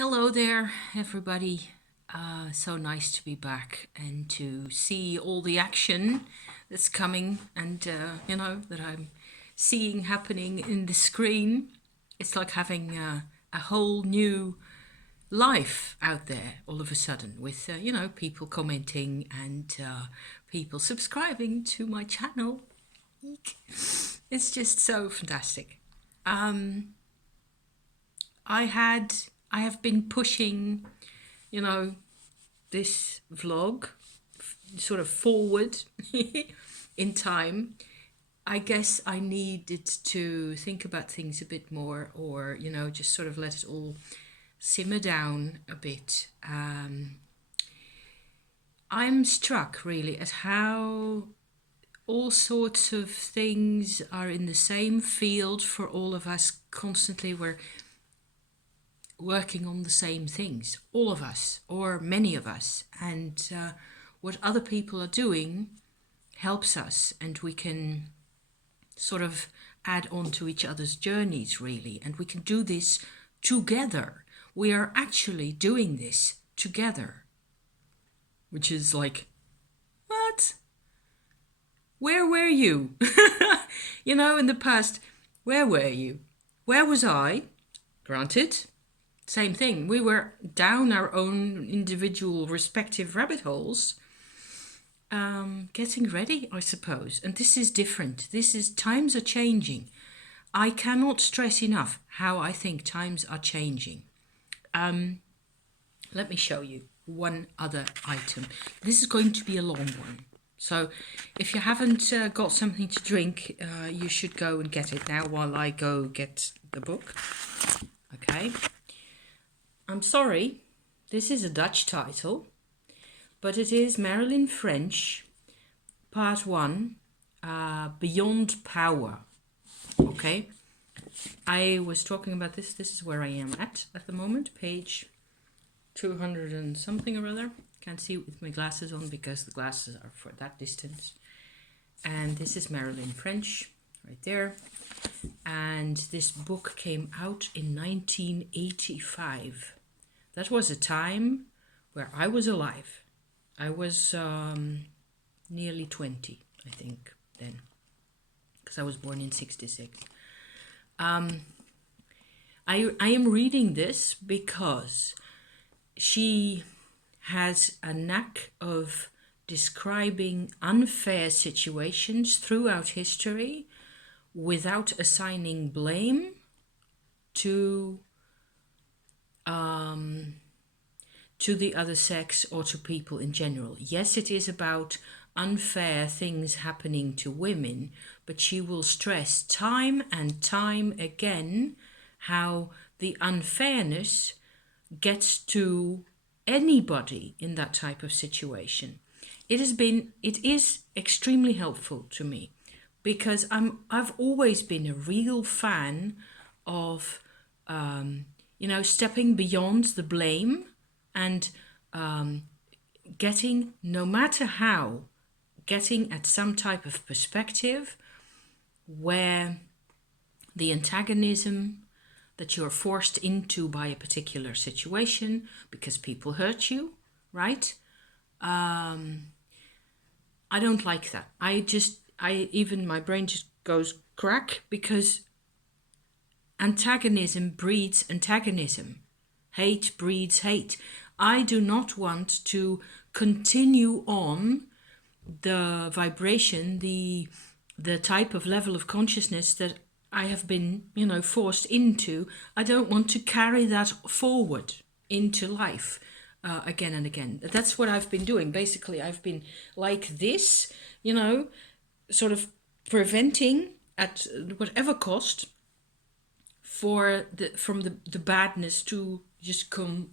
Hello there, everybody. So nice to be back and to see all the action that's coming and, that I'm seeing happening in the screen. It's like having a whole new life out there all of a sudden with, people commenting and people subscribing to my channel. Eek. It's just so fantastic. Um, I had I have been pushing, you know, this vlog sort of forward in time. I guess I needed to think about things a bit more, or just sort of let it all simmer down a bit. I'm struck really at how all sorts of things are in the same field for all of us constantly. We're working on the same things, all of us, or many of us. And what other people are doing helps us, and we can sort of add on to each other's journeys, really. And we can do this together. We are actually doing this together, which is like, what? Where were you? In the past, where were you? Where was I? Granted, same thing. We were down our own individual respective rabbit holes, getting ready, I suppose. And this is different. Times are changing. I cannot stress enough how I think times are changing. Let me show you one other item. This is going to be a long one. So if you haven't got something to drink, you should go and get it now while I go get the book. Okay. I'm sorry, this is a Dutch title, but it is Marilyn French, Part 1, Beyond Power. Okay, I was talking about this. This is where I am at the moment, page 200 and something or other. Can't see it with my glasses on because the glasses are for that distance. And this is Marilyn French, right there. And this book came out in 1985. That was a time where I was alive. I was nearly 20, I think, then, because I was born in 66. I am reading this because she has a knack of describing unfair situations throughout history without assigning blame to the other sex or to people in general. Yes, it is about unfair things happening to women, but she will stress time and time again how the unfairness gets to anybody in that type of situation. It is extremely helpful to me because I've always been a real fan of stepping beyond the blame and getting, no matter how, getting at some type of perspective where the antagonism that you're forced into by a particular situation because people hurt you, right? I don't like that. My brain just goes crack because antagonism breeds antagonism. Hate breeds hate. I do not want to continue on the vibration, the type of level of consciousness that I have been, forced into. I don't want to carry that forward into life again and again. That's what I've been doing. Basically, I've been like this, sort of preventing at whatever cost from the badness to just come,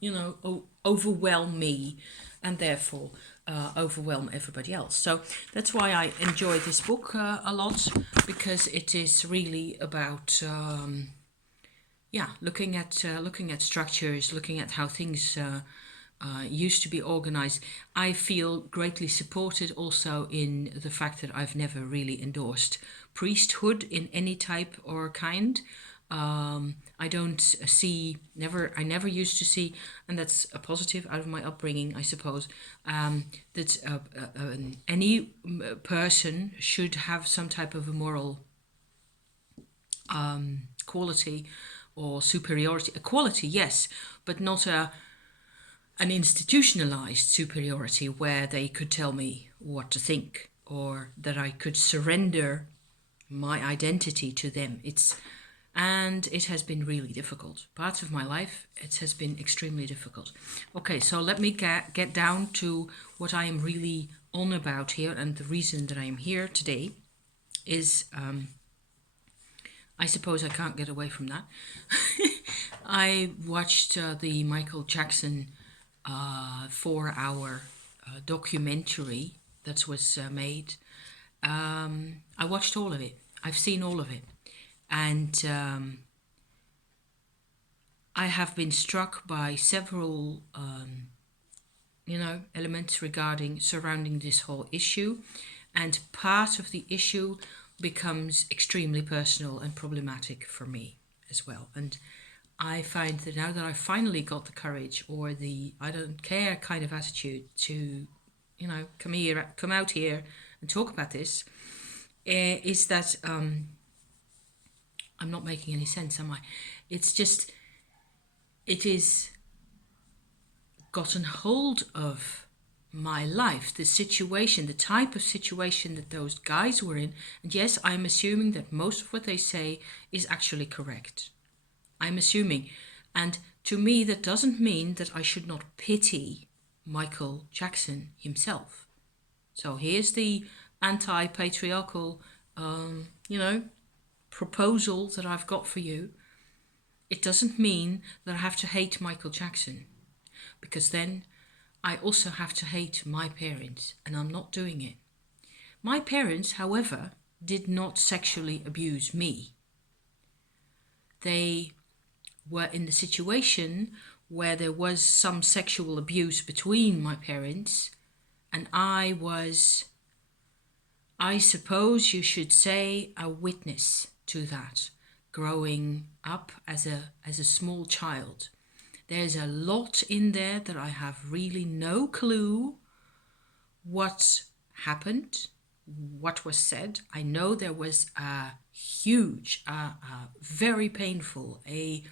overwhelm me and therefore overwhelm everybody else. So that's why I enjoy this book a lot, because it is really about looking at structures, looking at how things used to be organized. I feel greatly supported also in the fact that I've never really endorsed priesthood in any type or kind. I don't see, I never used to see, and that's a positive out of my upbringing, I suppose, that any person should have some type of a moral quality or superiority. A quality, yes, but not an institutionalized superiority where they could tell me what to think or that I could surrender my identity to them. And it has been really difficult. Parts of my life, it has been extremely difficult. Okay, so let me get down to what I am really on about here, and the reason that I am here today is, I suppose I can't get away from that. I watched the Michael Jackson 4-hour documentary that was made. I watched all of it. I've seen all of it. And I have been struck by several, elements surrounding this whole issue. And part of the issue becomes extremely personal and problematic for me as well. And I find that now that I finally got the courage or the I don't care kind of attitude to, come out here and talk about this, is that I'm not making any sense, am I? It's just, it is gotten hold of my life, the situation, the type of situation that those guys were in. And yes, I'm assuming that most of what they say is actually correct. I'm assuming. And to me, that doesn't mean that I should not pity Michael Jackson himself. So here's the anti-patriarchal, proposal that I've got for you. It doesn't mean that I have to hate Michael Jackson, because then I also have to hate my parents, and I'm not doing it. My parents, however, did not sexually abuse me. They were in the situation where there was some sexual abuse between my parents, and I was, I suppose you should say, a witness to that, growing up as a small child. There's a lot in there that I have really no clue what happened, what was said. I know there was a huge, very painful, a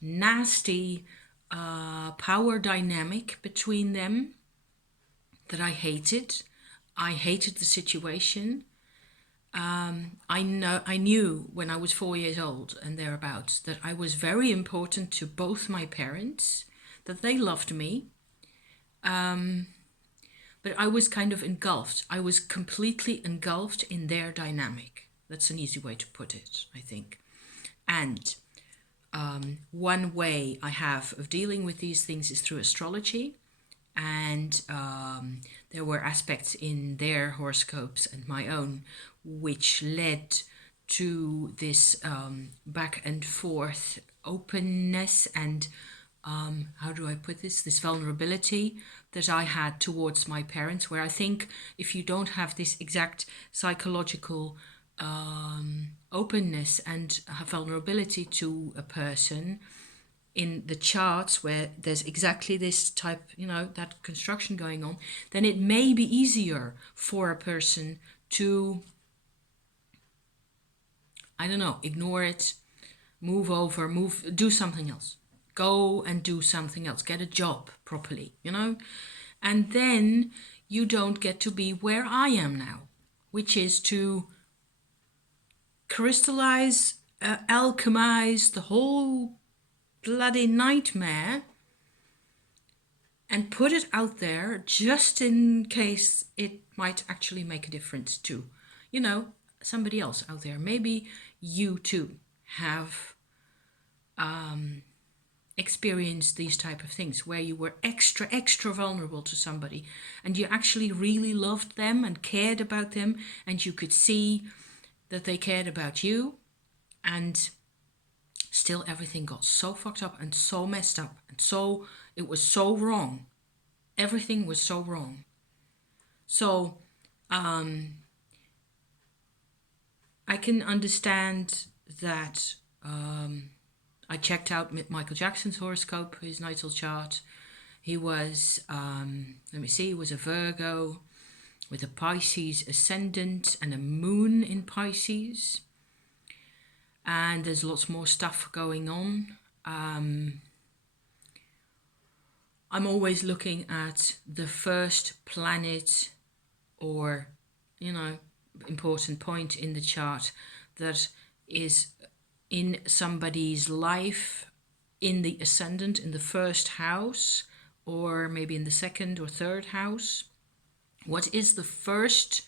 nasty power dynamic between them that I hated. I hated the situation. I knew when I was 4 years old and thereabouts that I was very important to both my parents, that they loved me. But I was kind of engulfed. I was completely engulfed in their dynamic. That's an easy way to put it, I think. And one way I have of dealing with these things is through astrology. And there were aspects in their horoscopes and my own which led to this back and forth openness and how do I put this vulnerability that I had towards my parents, where I think if you don't have this exact psychological openness and vulnerability to a person in the charts where there's exactly this type, that construction going on, then it may be easier for a person to, I don't know, ignore it, move over, do something else. Go and do something else. Get a job properly, And then you don't get to be where I am now, which is to crystallize, alchemize the whole bloody nightmare and put it out there just in case it might actually make a difference to, somebody else out there. Maybe you too have experienced these type of things where you were extra vulnerable to somebody and you actually really loved them and cared about them, and you could see that they cared about you, and still everything got so fucked up and so messed up, and so it was so wrong. Everything was so wrong. So I can understand that I checked out Michael Jackson's horoscope, his natal chart. He was, let me see, he was a Virgo with a Pisces ascendant and a moon in Pisces. And there's lots more stuff going on. I'm always looking at the first planet or, important point in the chart that is in somebody's life in the ascendant, in the first house, or maybe in the second or third house. What is the first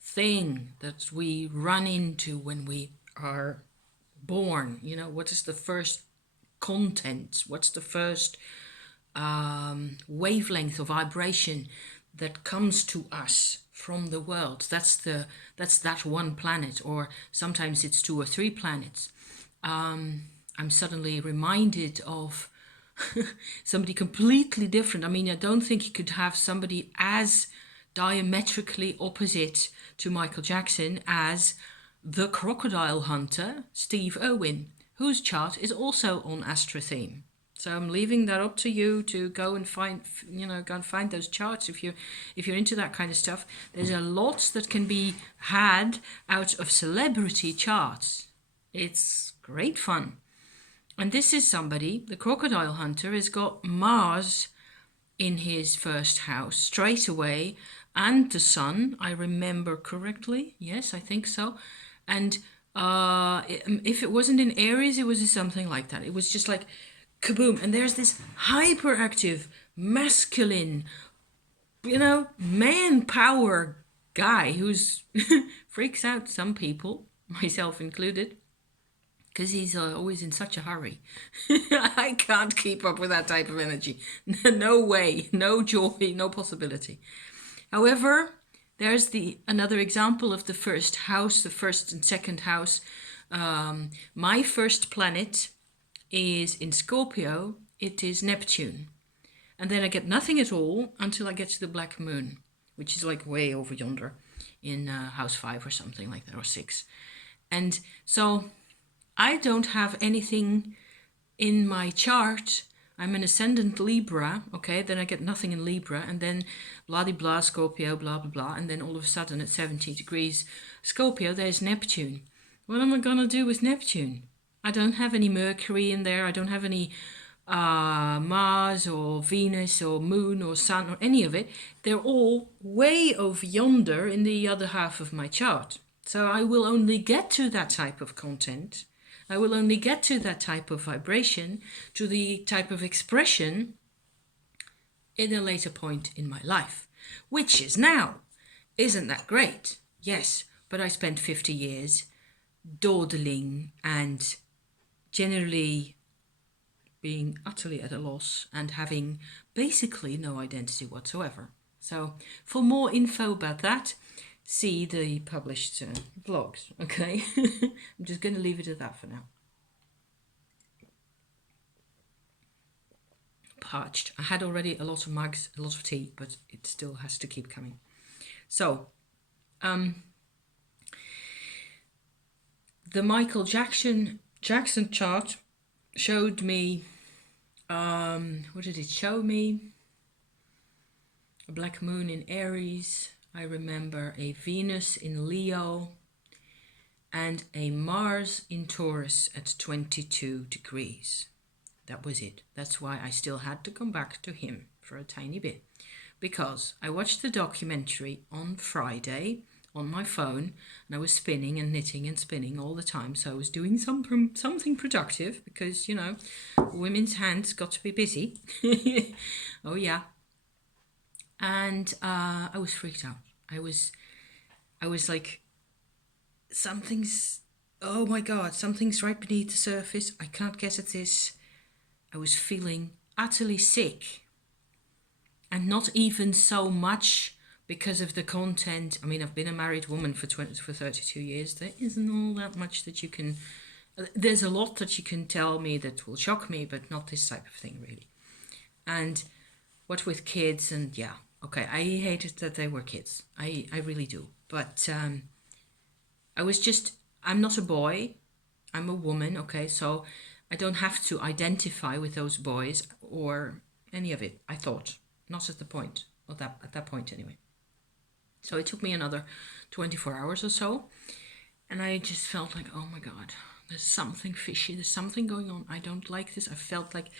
thing that we run into when we are born? What is the first content? What's the first wavelength of vibration that comes to us from the world? That's that one planet, or sometimes it's 2 or 3 planets. I'm suddenly reminded of somebody completely different. I mean, I don't think you could have somebody as diametrically opposite to Michael Jackson as the crocodile hunter, Steve Irwin, whose chart is also on Astro Theme. So I'm leaving that up to you to go and find those charts if you're into that kind of stuff. There's a lot that can be had out of celebrity charts. It's great fun. And this is somebody, the crocodile hunter, has got Mars in his first house straight away, and the sun, I remember correctly. Yes, I think so. And if it wasn't in Aries, it was something like that. It was just like kaboom. And there's this hyperactive, masculine, man power guy who's freaks out some people, myself included, because he's always in such a hurry. I can't keep up with that type of energy. No way, no joy, no possibility. However, there's another example of the first house, the first and second house. My first planet is in Scorpio. It is Neptune. And then I get nothing at all until I get to the black moon, which is like way over yonder in house 5 or something like that, or 6. And so I don't have anything in my chart. I'm an ascendant Libra, okay, then I get nothing in Libra, and then blah de blah Scorpio, blah blah blah, and then all of a sudden at 70 degrees Scorpio there's Neptune. What am I gonna do with Neptune? I don't have any Mercury in there. I don't have any Mars or Venus or Moon or Sun or any of it. They're all way over yonder in the other half of my chart. So I will only get to that type of content. I will only get to that type of vibration, to the type of expression in a later point in my life, which is now. Isn't that great? Yes, but I spent 50 years dawdling and generally being utterly at a loss and having basically no identity whatsoever. So for more info about that, see the published vlogs, okay? I'm just going to leave it at that for now. Parched. I had already a lot of mugs, a lot of tea, but it still has to keep coming. So, the Michael Jackson chart showed me, what did it show me? A black moon in Aries. I remember a Venus in Leo and a Mars in Taurus at 22 degrees. That was it. That's why I still had to come back to him for a tiny bit. Because I watched the documentary on Friday on my phone, and I was spinning and knitting and spinning all the time. So I was doing something productive because, women's hands got to be busy. Oh, yeah. And I was freaked out. I was like, oh my God, something's right beneath the surface. I can't get at this. I was feeling utterly sick. And not even so much because of the content. I mean, I've been a married woman for 32 years. There isn't all that much that you can... There's a lot that you can tell me that will shock me, but not this type of thing, really. And what with kids and, yeah. Okay, I hated that they were kids. I really do. But I'm not a boy. I'm a woman, okay, so I don't have to identify with those boys or any of it, I thought. Not at the point, at that point anyway. So it took me another 24 hours or so. And I just felt like, oh my God, there's something fishy. There's something going on. I don't like this. I felt like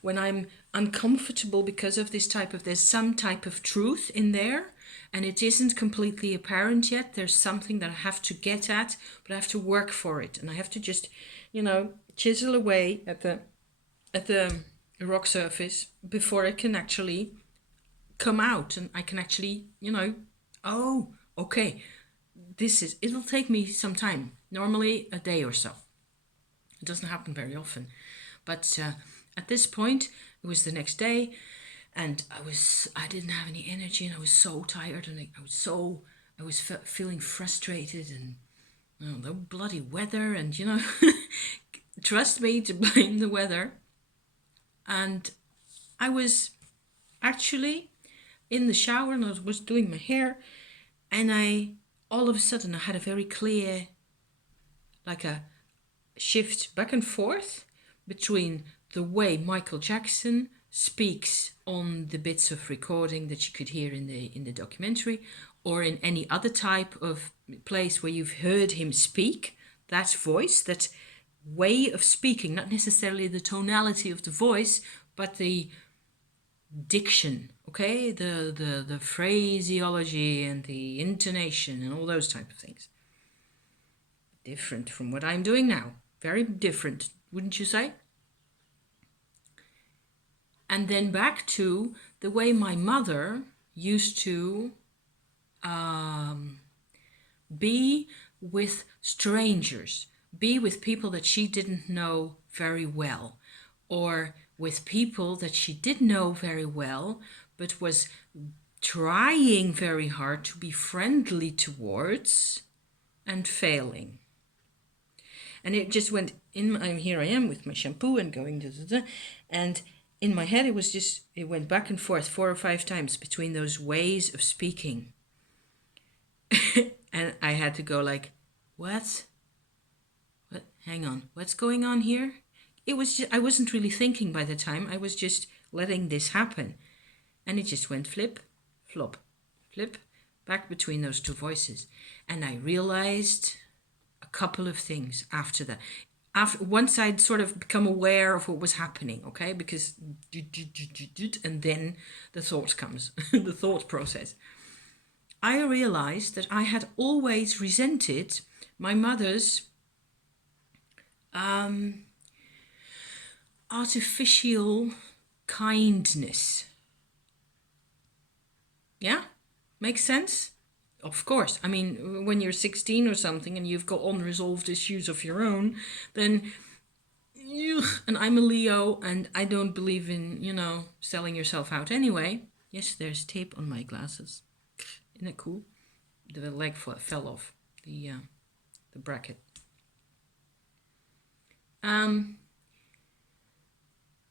when I'm uncomfortable because of there's some type of truth in there. And it isn't completely apparent yet. There's something that I have to get at, but I have to work for it. And I have to just, chisel away at the rock surface before it can actually come out. And I can actually, oh, okay, it'll take me some time, normally a day or so. It doesn't happen very often. But at this point, it was the next day, and I didn't have any energy, and I was so tired, and I was feeling frustrated, and the bloody weather, and trust me to blame the weather. And I was actually in the shower, and I was doing my hair, and all of a sudden I had a very clear, like a shift back and forth between the way Michael Jackson speaks on the bits of recording that you could hear in the documentary, or in any other type of place where you've heard him speak, that voice, that way of speaking, not necessarily the tonality of the voice, but the diction, okay, the phraseology and the intonation and all those type of things. Different from what I'm doing now. Very different, wouldn't you say? And then back to the way my mother used to be with strangers, be with people that she didn't know very well, or with people that she did know very well, but was trying very hard to be friendly towards and failing. And it just went here I am with my shampoo and going, and in my head it went back and forth 4 or 5 times between those ways of speaking. And I had to go like, what? Hang on, what's going on here? I wasn't really thinking by the time. I was just letting this happen. And it just went flip, flop, flip, back between those 2 voices. And I realized a couple of things after that. Once I'd sort of become aware of what was happening, okay? Because, and then the thought comes, the thought process. I realized that I had always resented my mother's artificial kindness. Yeah? Makes sense? Of course. I mean, when you're 16 or something and you've got unresolved issues of your own, then and I'm a Leo and I don't believe in, selling yourself out anyway. Yes, there's tape on my glasses. Isn't it cool? The leg fell off the bracket. And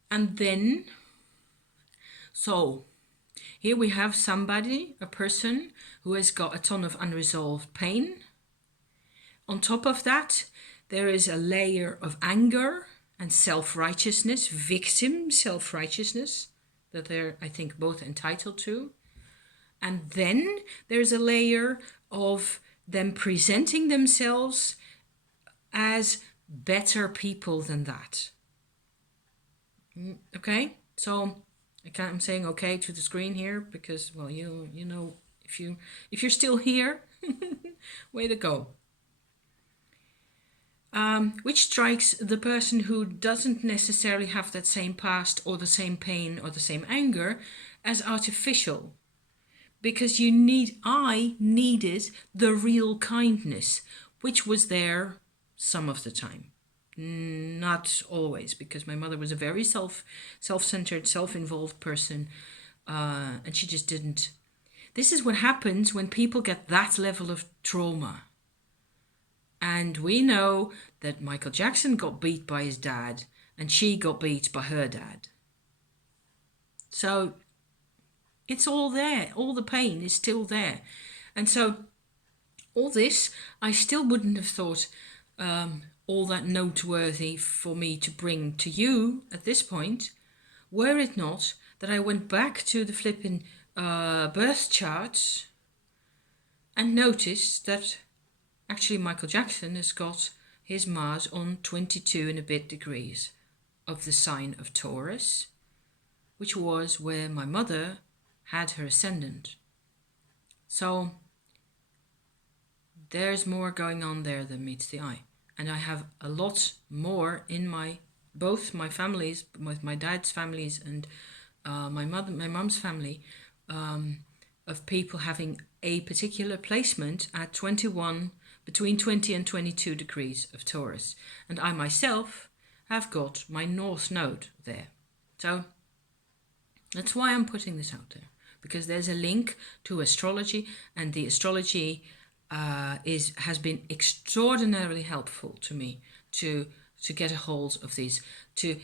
then, so here we have a person who has got a ton of unresolved pain. On top of that, there is a layer of anger and self-righteousness, victim self-righteousness, that they're, I think, both entitled to. And then there's a layer of them presenting themselves as better people than that. Okay, so I'm saying okay to the screen here because, well, you know, if you're still here, way to go. Which strikes the person who doesn't necessarily have that same past or the same pain or the same anger as artificial. Because I needed the real kindness, which was there some of the time. Not always, because my mother was a very self-centered, self-involved person, and she just didn't. This is what happens when people get that level of trauma. And we know that Michael Jackson got beat by his dad, and she got beat by her dad. So it's all there. All the pain is still there. And so all this, I still wouldn't have thought all that noteworthy for me to bring to you at this point, were it not that I went back to the flipping birth charts and noticed that actually Michael Jackson has got his Mars on 22 and a bit degrees of the sign of Taurus, which was where my mother had her ascendant. So there's more going on there than meets the eye. And I have a lot more in both my families, with my dad's families and my mum's family, of people having a particular placement at 21, between 20 and 22 degrees of Taurus. And I myself have got my North Node there. So that's why I'm putting this out there, because there's a link to astrology, and the astrology has been extraordinarily helpful to me to get a hold of these, to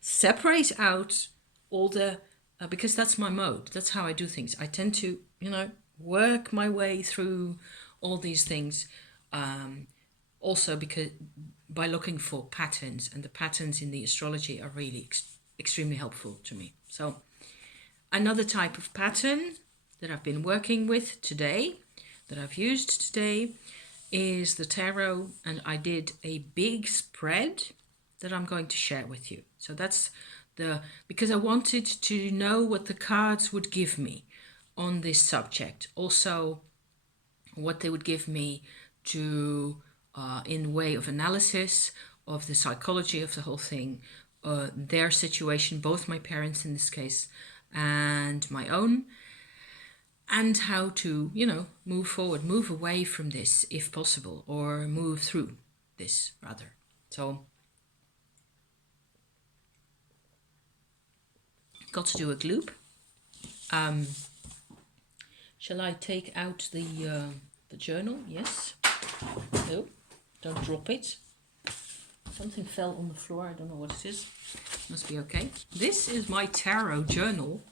separate out all the because that's my mode. That's how I do things. I tend to work my way through all these things. Also because by looking for patterns, and the patterns in the astrology are really extremely helpful to me. So another type of pattern that I've been working with today, that I've used today, is the tarot, and I did a big spread that I'm going to share with you. So that's because I wanted to know what the cards would give me on this subject. Also, what they would give me to in way of analysis of the psychology of the whole thing, their situation, both my parents in this case and my own, and how to, move forward, move away from this if possible, or move through this rather. So, got to do a gloop. Shall I take out the journal? Yes. No, don't drop it. Something fell on the floor. I don't know what it is. Must be okay. This is my tarot journal.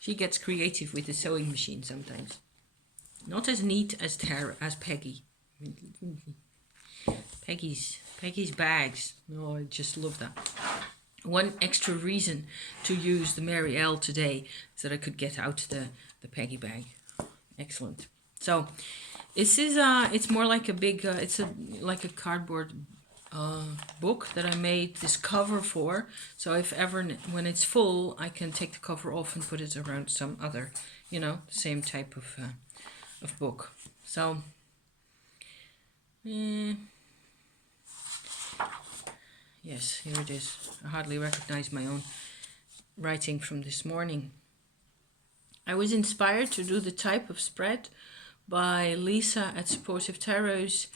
She gets creative with the sewing machine sometimes. Not as neat as Peggy. Peggy's bags. Oh, I just love that. One extra reason to use the Mary L today is that I could get out the Peggy bag. Excellent. So this is it's more like a big like a cardboard book that I made this cover for. So if ever when it's full, I can take the cover off and put it around some other, same type of book. So yes, here it is. I hardly recognize my own writing from this morning. I was inspired to do the type of spread by Lisa at Supportive Tarot's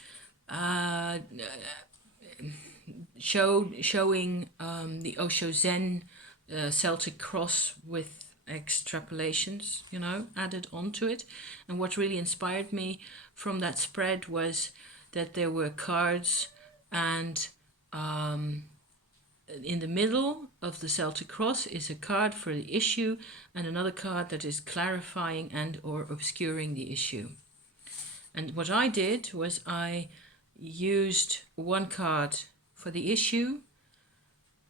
showing the Osho Zen Celtic cross with extrapolations, added onto it. And what really inspired me from that spread was that there were cards, and in the middle of the Celtic cross is a card for the issue, and another card that is clarifying and or obscuring the issue. And what I did was I used one card for the issue,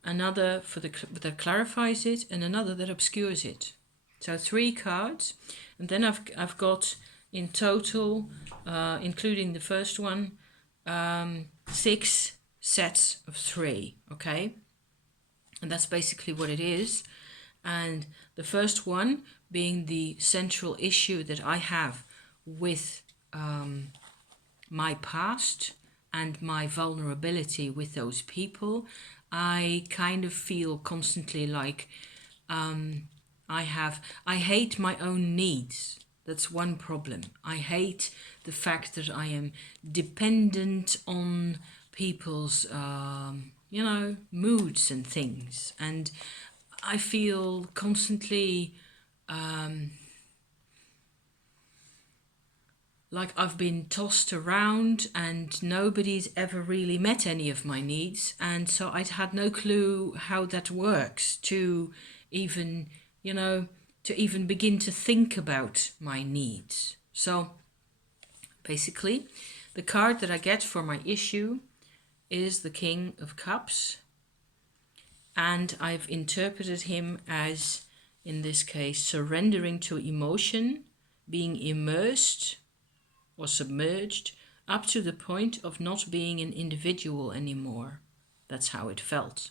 another for that clarifies it, and another that obscures it. So 3 cards, and then I've got in total, including the first one, 6 sets of 3. Okay, and that's basically what it is. And the first one being the central issue that I have with my past and my vulnerability with those people. I kind of feel constantly like I hate my own needs. That's one problem. I hate the fact that I am dependent on people's moods and things, and I feel constantly like I've been tossed around and nobody's ever really met any of my needs, and so I'd had no clue how that works to even begin to think about my needs. So Basically, the card that I get for my issue is the King of Cups, and I've interpreted him as, in this case, surrendering to emotion, being immersed or submerged up to the point of not being an individual anymore. That's how it felt.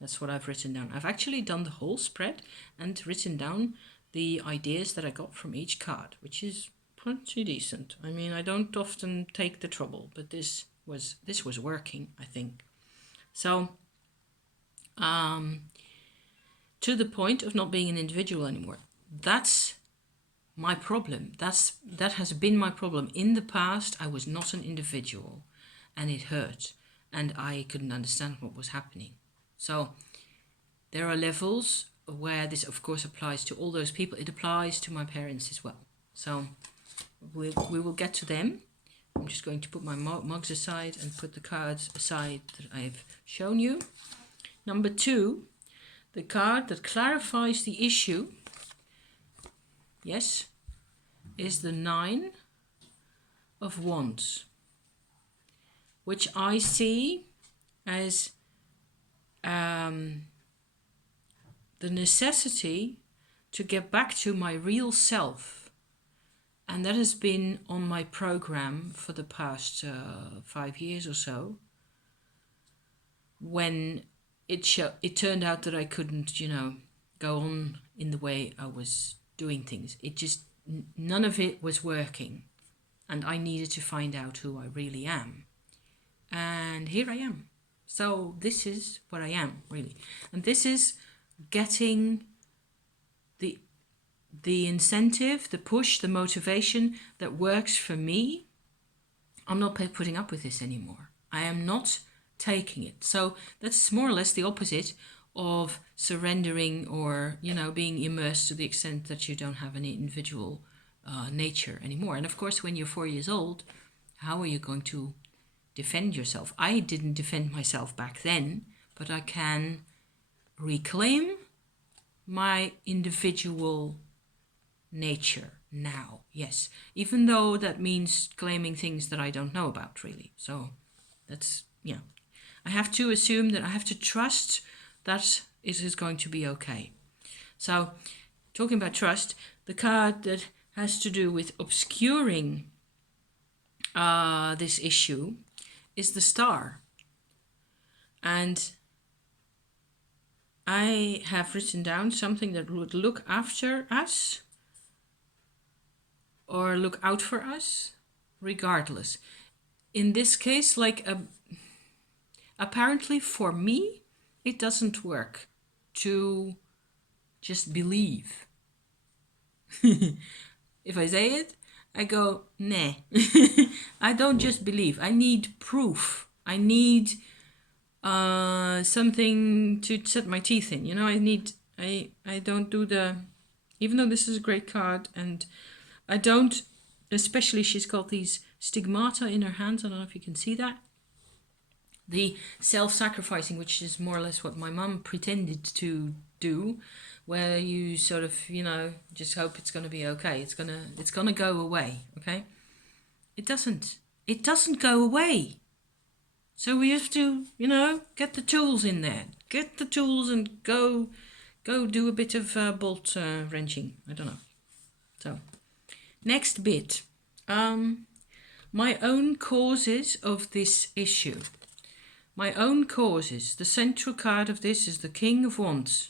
That's what I've written down. I've actually done the whole spread and written down the ideas that I got from each card, which is pretty decent. I mean, I don't often take the trouble, but this was working, I think. So, to the point of not being an individual anymore. That's my problem. That has been my problem. In the past, I was not an individual, and it hurt, and I couldn't understand what was happening. So there are levels where this, of course, applies to all those people. It applies to my parents as well. So we will get to them. I'm just going to put my mugs aside and put the cards aside that I've shown you. Number 2, the card that clarifies the issue, yes, is the 9 of Wands, which I see as the necessity to get back to my real self. And that has been on my program for the past 5 years or so, when it turned out that I couldn't, go on in the way I was doing things. It just, none of it was working. And I needed to find out who I really am. And here I am. So this is what I am, really. And this is getting the incentive, the push, the motivation that works for me. I'm not putting up with this anymore. I am not taking it. So that's more or less the opposite of surrendering or, being immersed to the extent that you don't have any individual nature anymore. And of course, when you're 4 years old, how are you going to defend yourself? I didn't defend myself back then, but I can reclaim my individual nature now, yes, even though that means claiming things that I don't know about, really. So that's, I have to assume that I have to trust that it is going to be okay. So talking about trust, the card that has to do with obscuring this issue is the Star. And I have written down something that would look after us or look out for us, regardless. In this case, apparently for me, it doesn't work to just believe. If I say it, I go, nah. I don't just believe. I need proof. I need something to set my teeth in. I don't do even though this is a great card, and I don't, especially she's got these stigmata in her hands. I don't know if you can see that. The self-sacrificing, which is more or less what my mum pretended to do, where you sort of, just hope it's going to be okay. It's going to go away, okay? It doesn't go away. So we have to, get the tools in there. Get the tools and go do a bit of bolt wrenching. I don't know. So, next bit. My own causes of this issue. My own causes. The central card of this is the King of Wands.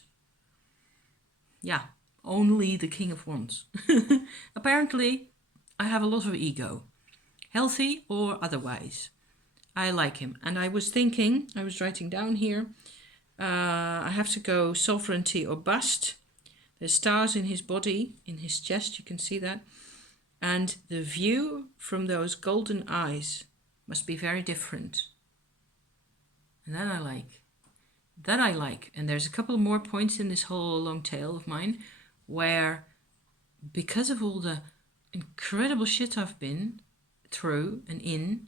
Yeah, only the King of Wands. Apparently, I have a lot of ego. Healthy or otherwise. I like him. And I was writing down here, I have to go sovereignty or bust. There's stars in his body, in his chest, you can see that. And the view from those golden eyes must be very different. And that I like. And there's a couple more points in this whole long tale of mine where, because of all the incredible shit I've been through and in,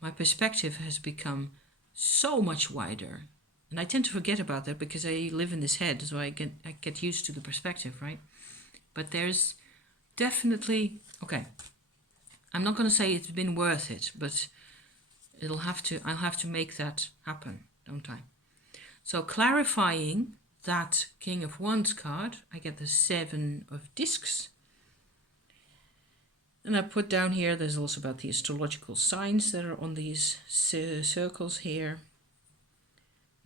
my perspective has become so much wider. And I tend to forget about that because I live in this head, so I get used to the perspective, right? But there's definitely, okay, I'm not going to say it's been worth it, but I'll have to make that happen, don't I? So clarifying that King of Wands card, I get the 7 of Discs. And I put down here, there's also about the astrological signs that are on these circles here.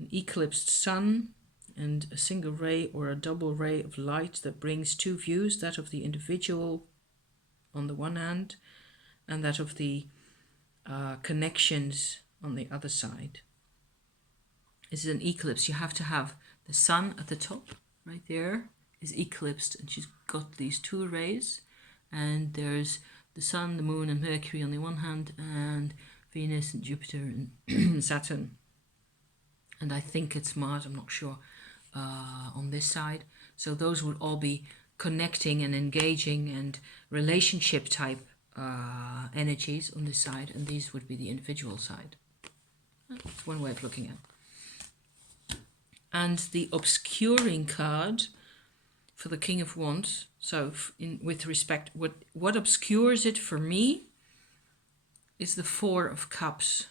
An eclipsed sun and a single ray or a double ray of light that brings two views, that of the individual on the one hand and that of the connections on the other side. This is an eclipse. You have to have the sun at the top, right there, is eclipsed, and she's got these two rays, and there's the sun, the moon, and Mercury on the one hand, and Venus and Jupiter and Saturn, and I think it's Mars, I'm not sure, on this side. So those would all be connecting and engaging and relationship type energies on this side, and these would be the individual side. That's one way of looking at it. And the obscuring card for the King of Wands, so with respect, what obscures it for me is the 4 of Cups,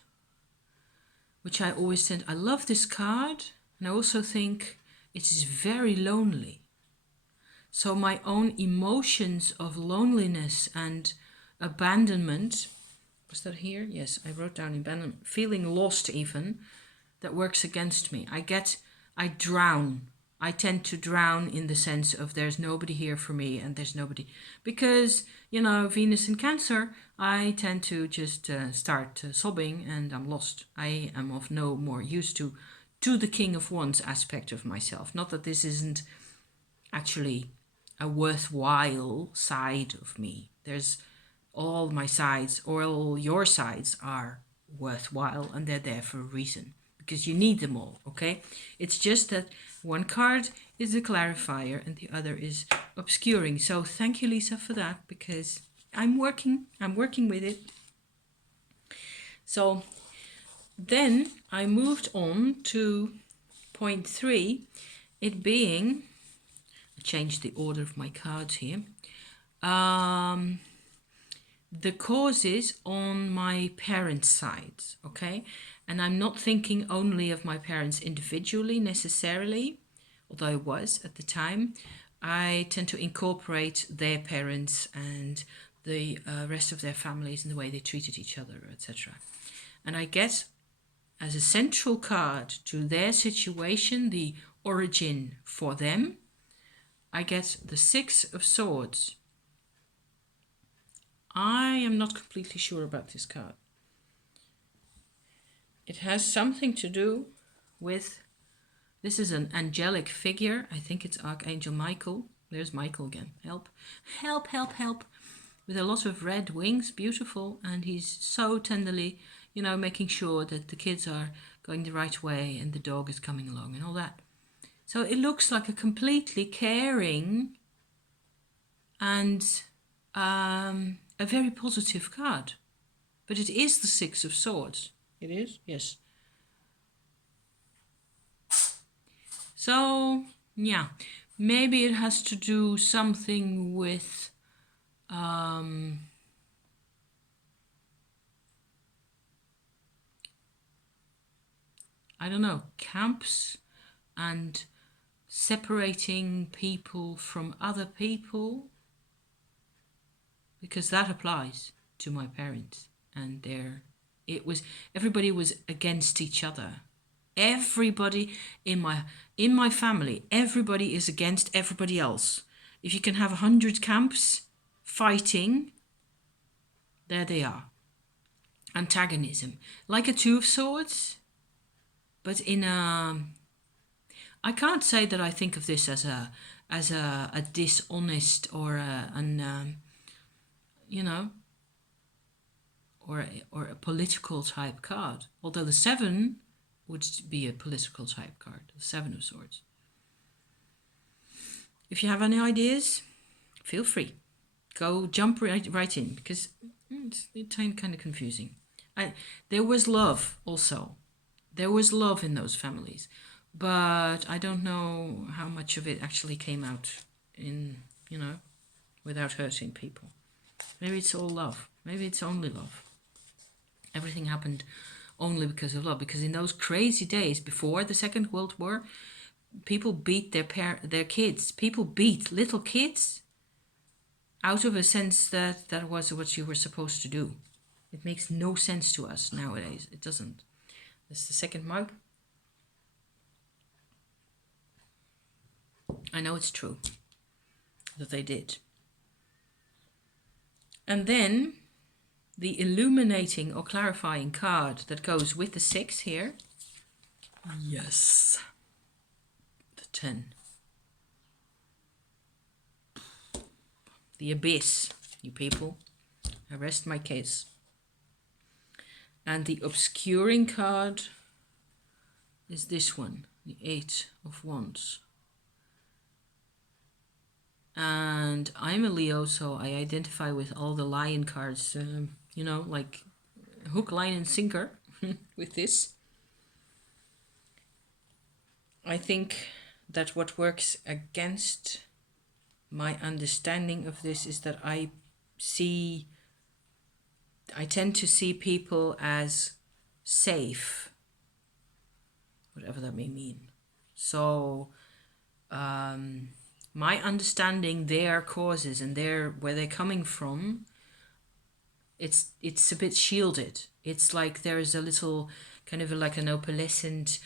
which I always tend, I love this card, and I also think it is very lonely. So my own emotions of loneliness and abandonment, was that here? Yes, I wrote down abandonment, feeling lost even, that works against me. I drown. I tend to drown in the sense of there's nobody here for me, and there's nobody, because, you know, Venus in Cancer, I tend to just start sobbing and I'm lost. I am of no more use to the King of Wands aspect of myself. Not that this isn't actually a worthwhile side of me. There's all my sides, or all your sides are worthwhile, and they're there for a reason, because you need them all, okay? It's just that one card is a clarifier and the other is obscuring. So thank you, Lisa, for that, because I'm working with it. So then I moved on to point 3, it being, I changed the order of my cards here, the causes on my parents' sides, okay? And I'm not thinking only of my parents individually necessarily, although I was at the time. I tend to incorporate their parents and the rest of their families and the way they treated each other, etc. And I get, as a central card to their situation, the origin for them, I get the 6 of Swords. I am not completely sure about this card. It has something to do with, this is an angelic figure. I think it's Archangel Michael. There's Michael again. Help, help, help, help. With a lot of red wings, beautiful. And he's so tenderly, you know, making sure that the kids are going the right way and the dog is coming along and all that. So it looks like a completely caring and a very positive card. But it is the 6 of Swords. It is? Yes. So, yeah, maybe it has to do something with I don't know, camps and separating people from other people, because that applies to my parents, and everybody was against each other. Everybody in my family, everybody is against everybody else. If you can have 100 camps fighting, there they are. Antagonism, like a 2 of Swords, but in a, I can't say that I think of this as a dishonest or you know, or a political type card. Although the 7 would be a political type card, the 7 of Swords. If you have any ideas, feel free. Go jump right in, because it's kind of confusing. There was love also. There was love in those families, but I don't know how much of it actually came out in, you know, without hurting people. Maybe it's all love. Maybe it's only love. Everything happened only because of love. Because in those crazy days before the Second World War, people beat their kids. People beat little kids out of a sense that that was what you were supposed to do. It makes no sense to us nowadays. It doesn't. That's the second mug. I know it's true that they did. And then the illuminating or clarifying card that goes with the 6 here. Yes. The 10. The abyss, you people. I rest my case. And the obscuring card is this one, the 8 of Wands. And I'm a Leo, so I identify with all the lion cards, you know, like hook, line and sinker with this. I think that what works against my understanding of this is that I tend to see people as safe, whatever that may mean. So my understanding their causes and where they're coming from, it's a bit shielded. It's like there is a little kind of like an opalescent,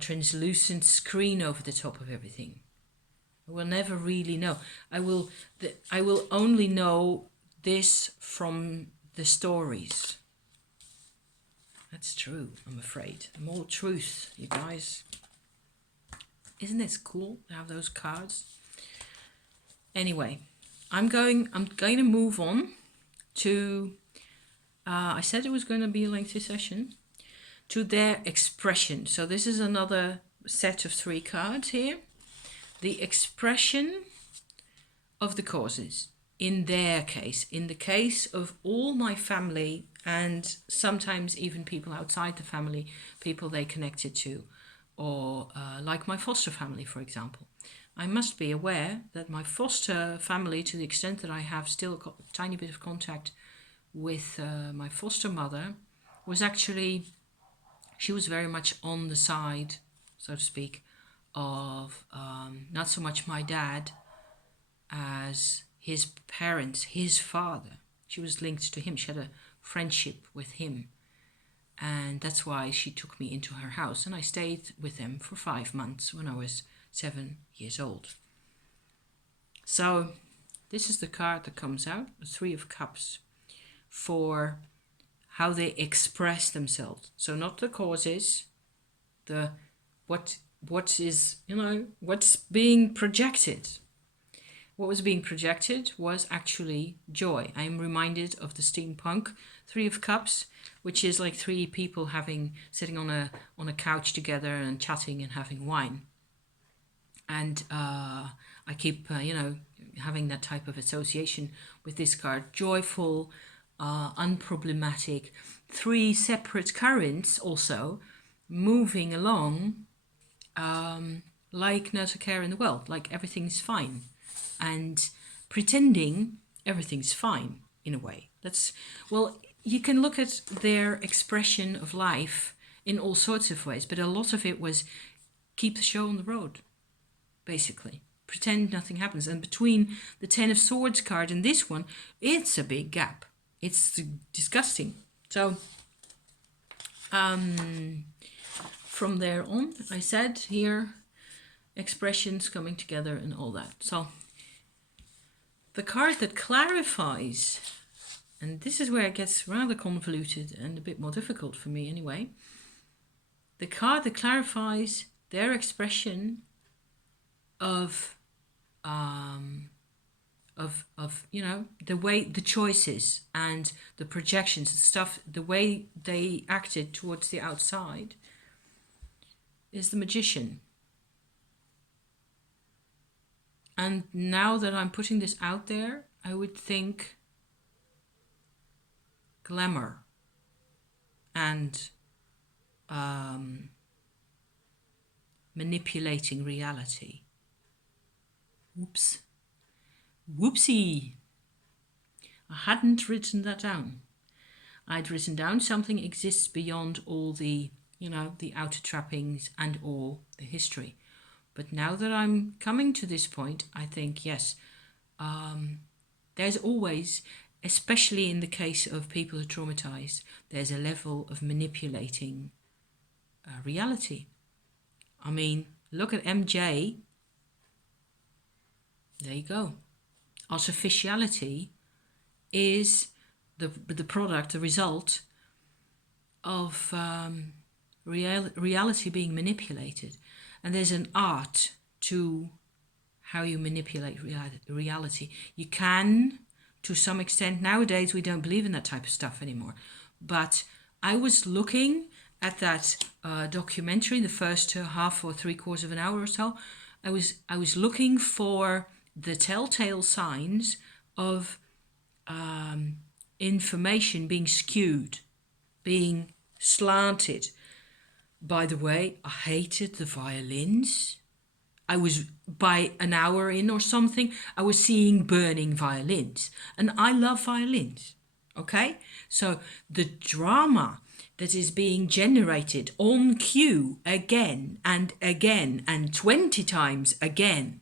translucent screen over the top of everything. I will never really know. I will only know this from the stories. That's true, I'm afraid. More truth, you guys. Isn't this cool to have those cards? Anyway, I'm going to move on to, I said it was going to be a lengthy session, to their expression. So this is another set of 3 cards here. The expression of the causes in their case, in the case of all my family and sometimes even people outside the family, people they connected to, or like my foster family, for example. I must be aware that my foster family, to the extent that I have still got a tiny bit of contact with my foster mother, was actually, she was very much on the side, so to speak, of not so much my dad as his parents, his father. She was linked to him. She had a friendship with him. And that's why she took me into her house. And I stayed with them for 5 months when I was 7 years old. So this is the card that comes out, the 3 of Cups, for how they express themselves. So not the causes, the what is, you know, what's being projected. What was being projected was actually joy. I'm reminded of the steampunk 3 of Cups, which is like 3 people sitting on a couch together and chatting and having wine. And I keep, you know, having that type of association with this card. Joyful, unproblematic, 3 separate currents also moving along like not a care in the world, like everything's fine. And pretending everything's fine in a way. That's, well, you can look at their expression of life in all sorts of ways, but a lot of it was keep the show on the road, basically. Pretend nothing happens. And between the 10 of Swords card and this one, it's a big gap. It's disgusting. So, from there on, I said here, expressions coming together and all that. So, the card that clarifies, and this is where it gets rather convoluted and a bit more difficult for me anyway. The card that clarifies their expression of you know, the way, the choices and the projections and stuff, the way they acted towards the outside, is the Magician. And now that I'm putting this out there, I would think glamour and manipulating reality. Oops. Whoopsie. I hadn't written that down. I'd written down something exists beyond all the, the outer trappings and all the history. But now that I'm coming to this point, I think, yes, there's always, especially in the case of people who are traumatized, there's a level of manipulating reality. I mean, look at MJ. There you go. Artificiality is the product, the result of reality being manipulated. And there's an art to how you manipulate reality. You can, to some extent, nowadays we don't believe in that type of stuff anymore. But I was looking at that documentary, the first half or 3/4 of an hour or so. I was looking for the telltale signs of information being skewed, being slanted. By the way, I hated the violins. I was, by an hour in or something, I was seeing burning violins. And I love violins, okay? So the drama that is being generated on cue again and again and 20 times again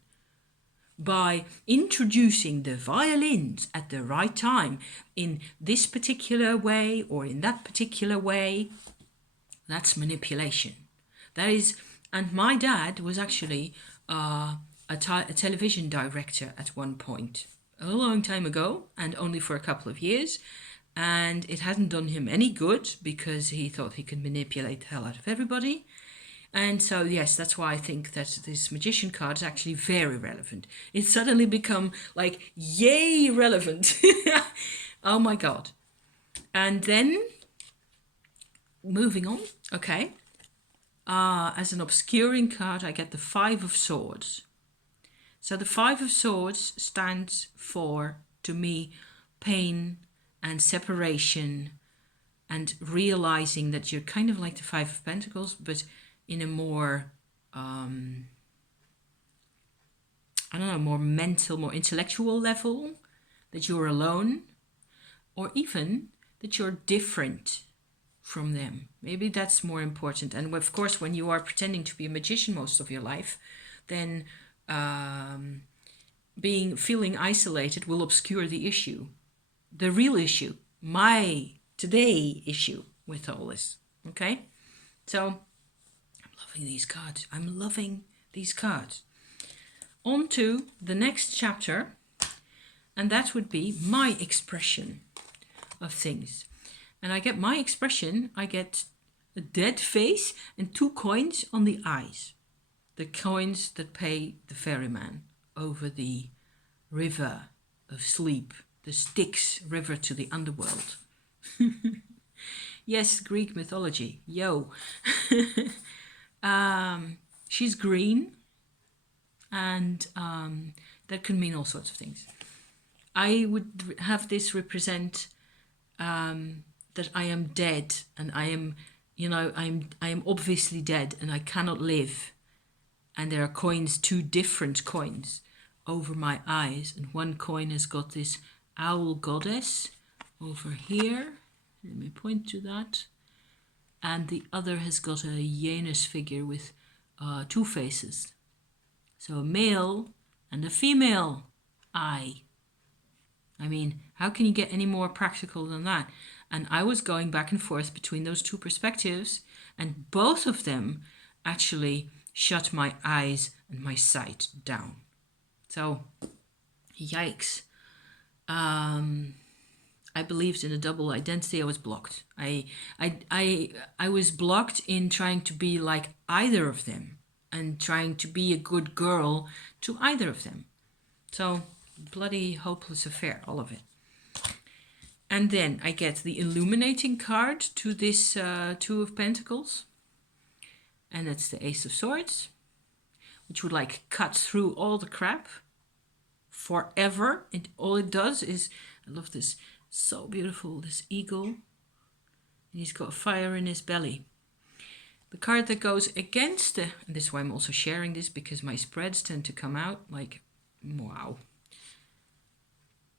by introducing the violins at the right time in this particular way or in that particular way, that's manipulation. That is, and my dad was actually a television director at one point, a long time ago, and only for a couple of years. And it hadn't done him any good because he thought he could manipulate the hell out of everybody. And so, yes, that's why I think that this magician card is actually very relevant. It's suddenly become like, yay, relevant. Oh my God. And then, moving on, okay. As an obscuring card, I get the 5 of Swords. So the 5 of Swords stands for, to me, pain and separation and realizing that you're kind of like the 5 of Pentacles, but in a more, more mental, more intellectual level, that you're alone, or even that you're different from them. Maybe that's more important. And of course, when you are pretending to be a magician most of your life, then feeling isolated will obscure the issue, the real issue, my today issue with all this. Okay, so these cards. I'm loving these cards. On to the next chapter, and that would be my expression of things. And I get my expression, I get a dead face and 2 coins on the eyes. The coins that pay the ferryman over the river of sleep, the Styx river to the underworld. Yes, Greek mythology. Yo. She's green, and that can mean all sorts of things. I would have this represent that I am dead, and I am obviously dead, and I cannot live. And there are coins, 2 different coins, over my eyes, and one coin has got this owl goddess over here. Let me point to that. And the other has got a Janus figure with 2 faces. So a male and a female eye. I mean, how can you get any more practical than that? And I was going back and forth between those 2 perspectives, and both of them actually shut my eyes and my sight down. So, yikes. I believed in a double identity. I was blocked. I was blocked in trying to be like either of them and trying to be a good girl to either of them. So, bloody hopeless affair, all of it. And then I get the illuminating card to this 2 of Pentacles. And that's the Ace of Swords, which would like cut through all the crap forever. All it does is, I love this, so beautiful, this eagle. And he's got fire in his belly. The card that goes against and this is why I'm also sharing this, because my spreads tend to come out like, wow.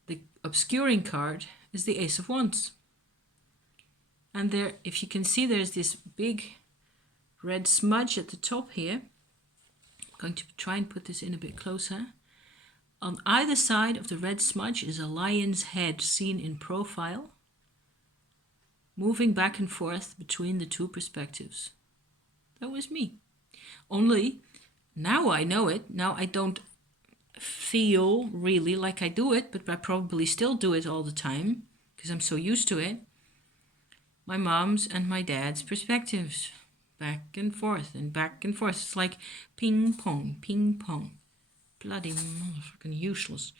the obscuring card is the Ace of Wands. And there, if you can see, there's this big red smudge at the top here. I'm going to try and put this in a bit closer. On either side of the red smudge is a lion's head seen in profile, moving back and forth between the two perspectives. That was me. Only now I know it. Now I don't feel really like I do it, but I probably still do it all the time because I'm so used to it. My mom's and my dad's perspectives, back and forth and back and forth. It's like ping pong, ping pong. Bloody motherfucking useless.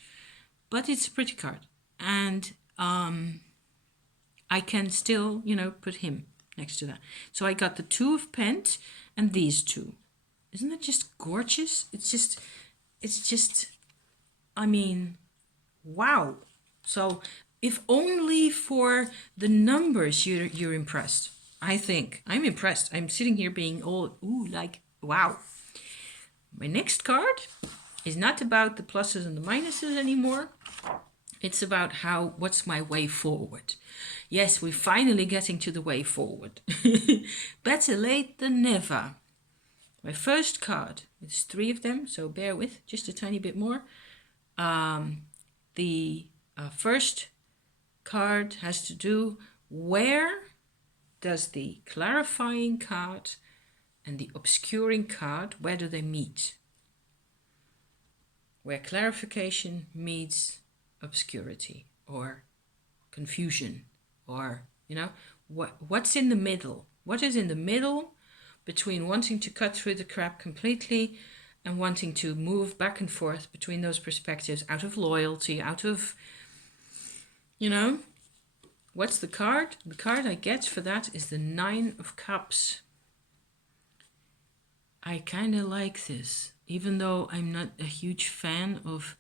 But it's a pretty card. And I can still, put him next to that. So I got the Two of Pent and these two. Isn't that just gorgeous? It's just, I mean, wow. So if only for the numbers you're impressed. I think I'm impressed. I'm sitting here being all, like, wow. My next card is not about the pluses and the minuses anymore. It's about what's my way forward. Yes, we're finally getting to the way forward. Better late than never. My first card, it's 3 of them, so bear with, just a tiny bit more. The first card has to do, where does the clarifying card and the obscuring card, where do they meet? Where clarification meets obscurity or confusion, or, what's in the middle? What is in the middle between wanting to cut through the crap completely and wanting to move back and forth between those perspectives out of loyalty, out of, what's the card? The card I get for that is the 9 of Cups. I kind of like this, even though I'm not a huge fan of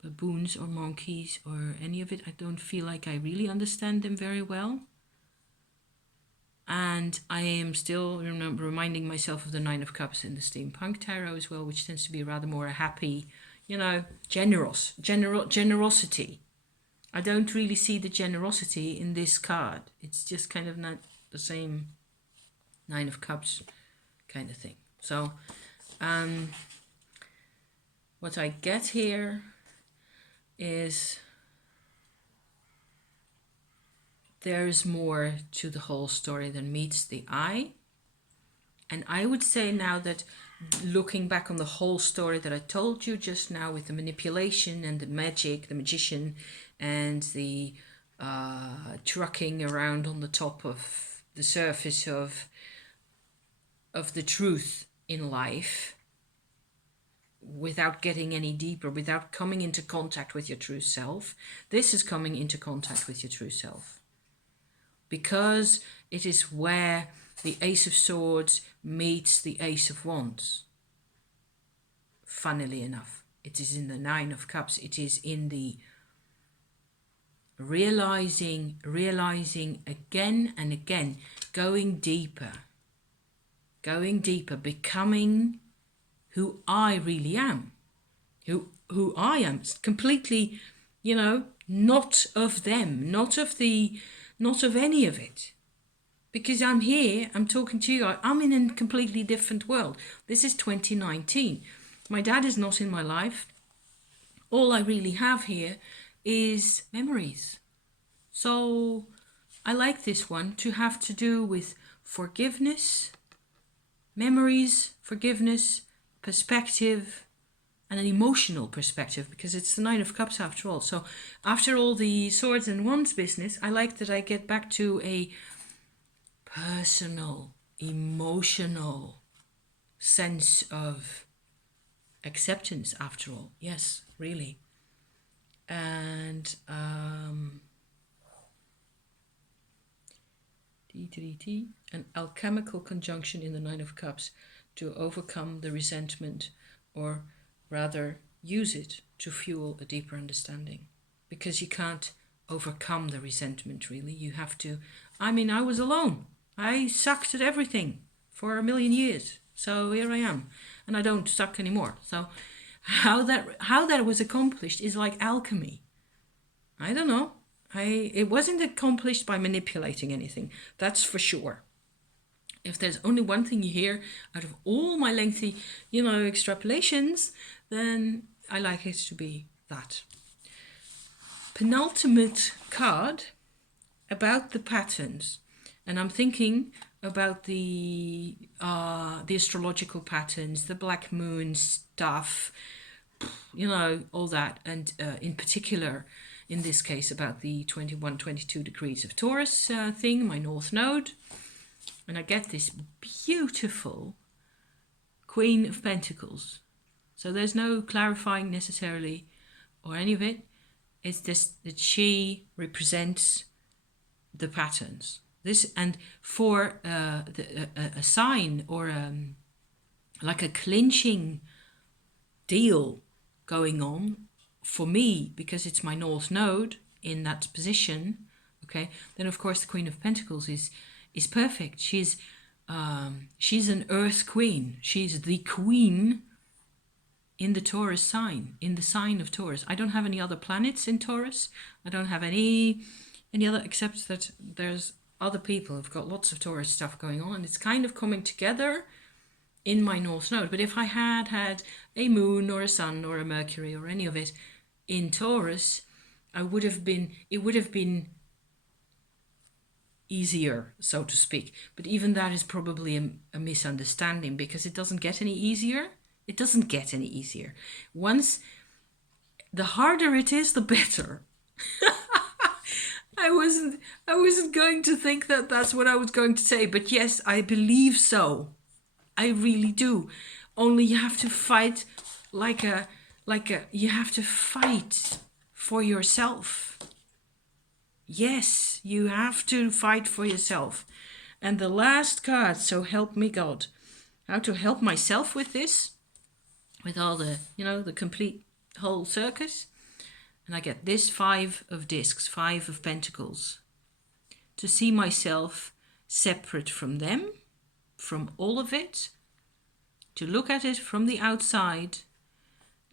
baboons or monkeys or any of it. I don't feel like I really understand them very well. And I am still reminding myself of the 9 of Cups in the Steampunk Tarot as well, which tends to be rather more a happy, generosity. I don't really see the generosity in this card. It's just kind of not the same 9 of Cups kind of thing. So, what I get here is there's more to the whole story than meets the eye. And I would say now that looking back on the whole story that I told you just now with the manipulation and the magic, the magician and the trucking around on the top of the surface of the truth in life, without getting any deeper, without coming into contact with your true self. This is coming into contact with your true self. Because it is where the Ace of Swords meets the Ace of Wands. Funnily enough, it is in the 9 of Cups. It is in the realizing again and again, going deeper, becoming who I really am, who I am, completely, not of them, not of any of it. Because I'm here, I'm talking to you, I'm in a completely different world. This is 2019. My dad is not in my life. All I really have here is memories. So I like this one to have to do with forgiveness, memories, forgiveness, perspective, and an emotional perspective, because it's the 9 of Cups after all. So after all the swords and wands business, I like that I get back to a personal, emotional sense of acceptance after all. Yes, really. And an alchemical conjunction in the 9 of Cups to overcome the resentment, or rather use it to fuel a deeper understanding. Because you can't overcome the resentment, really. You have to, I was alone. I sucked at everything for a million years. So here I am. And I don't suck anymore. So how that was accomplished is like alchemy. I don't know. It wasn't accomplished by manipulating anything. That's for sure. If there's only one thing you hear out of all my lengthy, extrapolations, then I like it to be that. Penultimate card about the patterns. And I'm thinking about the astrological patterns, the black moon stuff, all that. And in particular, in this case, about the 21, 22 degrees of Taurus thing, my North Node. And I get this beautiful Queen of Pentacles. So there's no clarifying necessarily or any of it. It's just that she represents the patterns. This, and for a sign or like a clinching deal going on for me, because it's my North Node in that position, okay, then of course the Queen of Pentacles is perfect. She's an Earth Queen. She's the Queen in the Taurus sign, in the sign of Taurus. I don't have any other planets in Taurus. I don't have any other, except that there's other people who've got lots of Taurus stuff going on. It's kind of coming together in my North Node. But if I had a moon or a sun or a Mercury or any of it in Taurus, it would have been easier, so to speak. But even that is probably a misunderstanding, because it doesn't get any easier. It doesn't get any easier. The harder it is, the better. I wasn't going to think that that's what I was going to say, but yes, I believe so. I really do. Only you have to fight you have to fight for yourself. Yes, you have to fight for yourself. And the last card, so help me God. How to help myself with this, with all the, the complete whole circus. And I get this 5 of discs, 5 of pentacles. To see myself separate from them, from all of it. To look at it from the outside.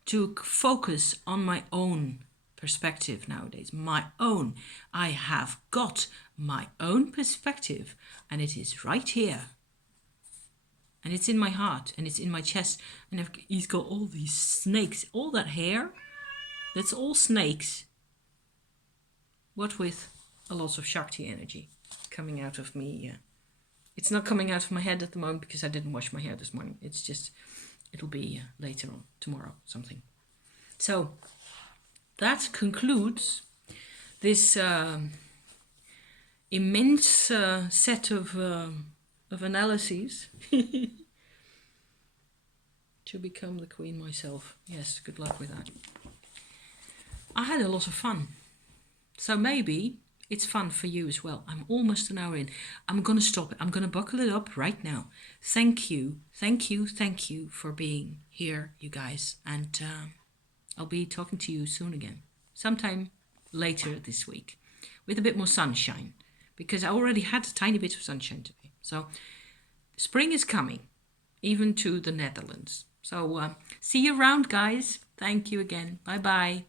To focus on my own perspective nowadays. My own. I have got my own perspective. And it is right here. And it's in my heart. And it's in my chest. And he's got all these snakes. All that hair. That's all snakes. What with a lot of Shakti energy coming out of me. It's not coming out of my head at the moment because I didn't wash my hair this morning. It's just, it'll be later on, tomorrow, something. So that concludes this immense set of analyses to become the queen myself. Yes, good luck with that. I had a lot of fun. So maybe it's fun for you as well. I'm almost an hour in. I'm going to stop it. I'm going to buckle it up right now. Thank you. Thank you. Thank you for being here, you guys. And I'll be talking to you soon again. Sometime later this week. With a bit more sunshine. Because I already had a tiny bit of sunshine today. So spring is coming. Even to the Netherlands. So see you around, guys. Thank you again. Bye-bye.